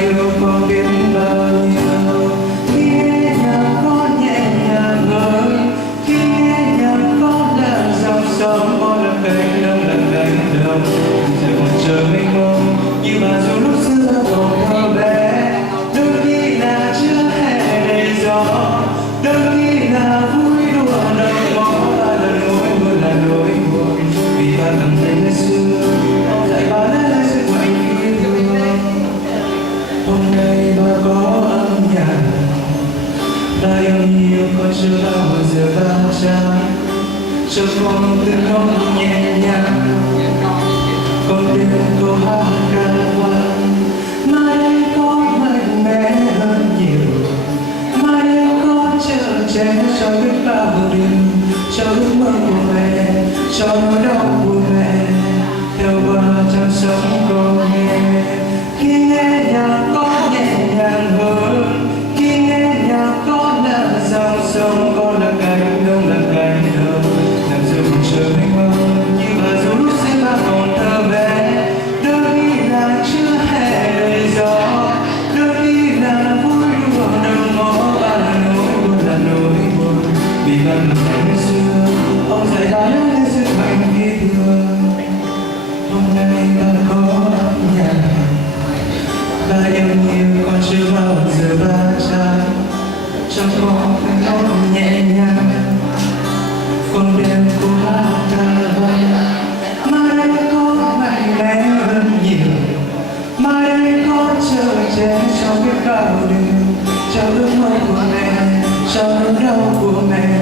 yêu con biết bao nhiêu. Khi nghe nhạc con nhẹ nhàng hơn, khi nghe nhạc con là dòng sông, con là cánh đồng là cánh đồng, giờ còn chờ mênh mông như mà dù lúc xưa còn thơ bé. Đôi khi là chưa hè đầy gió, đôi khi là vui đùa nồng máu, là nỗi buồn là nỗi buồn vì ta cảm thấy ngày xưa ông dạy bà lấy sức mạnh yêu thương. Hôm nay bà có âm nhạc là yêu nhiều con chưa bao giờ vang trang, cho con từng nốt nhẹ nhàng con đêm câu hát ca vang. Mai đây con mạnh mẽ hơn nhiều, mai đây con chở che cho biết bao đêm, cho ước mơ của mẹ, cho nỗi đau của mẹ theo qua trong sống con nghe. Khi nghe nhạc con nhẹ nhàng hơn, khi nghe nhạc con là dòng sông, con là cánh đồng là cánh đồng, làm giờ còn chờ mênh mông như mà dù lúc xưa ta còn thơ bé. Đôi khi là chưa hè đầy gió, đôi khi là vui đùa nồng máu, và là nỗi buồn là nỗi buồn vì gần ngày xưa ông dạy ta lấy sức mạnh yêu thương. Hôm nay ta có âm nhạc là yêu nhiều con chưa bao giờ ba trái, cho con từng nốt nhẹ nhàng con đêm cô hát ca vang. Mai đây con mạnh mẽ hơn nhiều, mai đây con chờ che cho biết bao điều, cho ước mơ của mẹ, cho nỗi đau của mẹ